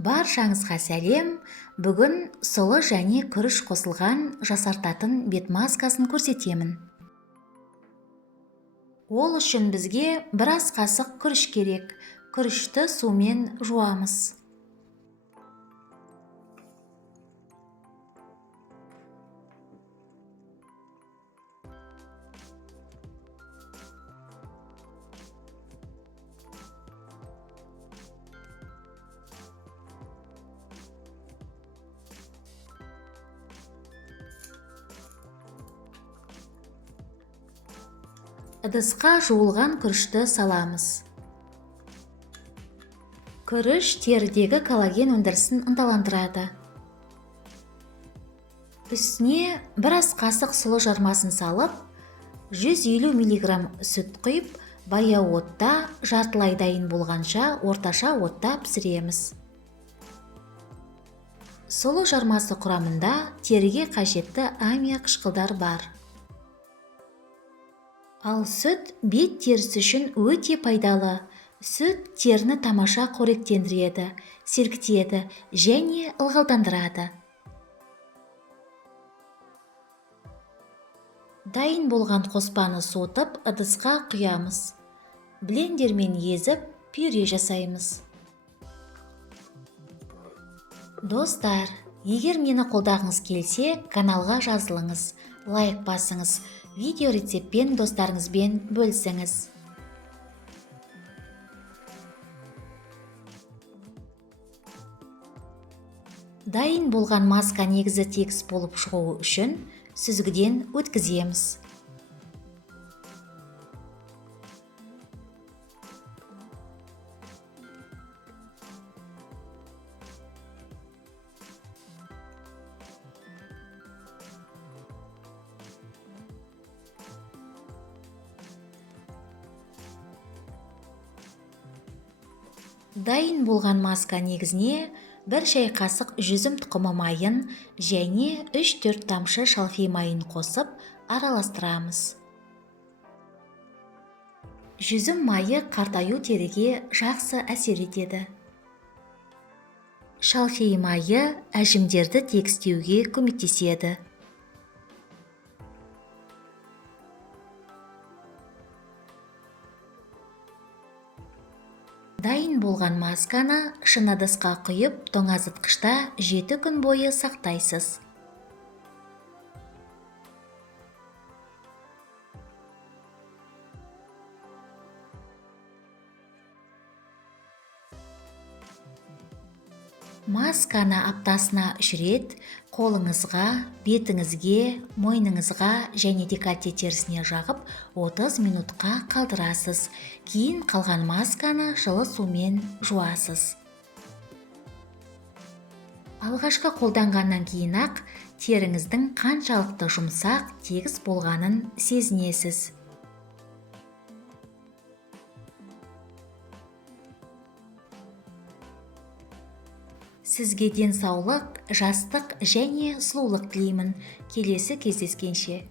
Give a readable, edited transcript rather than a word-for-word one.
Баршаңызға сәлем. Бүгін сұлы және күріш қосылған жасартатын бет маскасын көрсетемін. Ол үшін бізге бір ас қасық күріш керек. Күрішті сумен жуамыз. Ыдысқа жуылған күрішті саламыз. Күріш терідегі коллаген өндірісін ынталандырады. Үстіне бір ас қасық сұлы жармасын салып, 150 мг сүт құйып, баяу отта жартылай дайын болғанша орташа отта пісіреміз. Сұлы жармасы құрамында теріге қажетті амия қышқылдар бар. Ал сүт бет терісі үшін өте пайдалы. Сүт теріні тамаша қоректендіреді, сергітеді және ылғалдандырады. Дайын болған қоспаны суытып, ыдысқа құямыз. Блендермен езіп, пюре жасаймыз. Достар, егер мені қолдағыңыз келсе, каналға жазылыңыз, лайк басыңыз, видео рецептпен достарыңызбен бөлісіңіз. Дайын болған маска негізі тегіс болып шығуы үшін сүзгіден өткіземіз. Дайын болған маска негізіне 1 шай қасық жүзім тұқымы майын және 3-4 тамшы шалфей майын қосып араластырамыз. Жүзім майы қартаю теріге жақсы әсер етеді. Шалфей майы әжімдерді тегістеуге көмектеседі. Дайын болған масканы шыны ыдысқа құйып, тоңазытқышта 7 күн бойы сақтайсыз. Масканы аптасына 3 рет қолыңызға, бетіңізге, мойныңызға және декольте терісіне жағып 30 минутқа қалдырасыз. Кейін қалған масканы жылы сумен жуасыз. Алғашқы қолданғаннан кейін-ақ теріңіздің қаншалықты жұмсақ, тегіс болғанын сезінесіз. Сізге денсаулық, жастық және сұлулық тілеймін. Келесі кездескенше.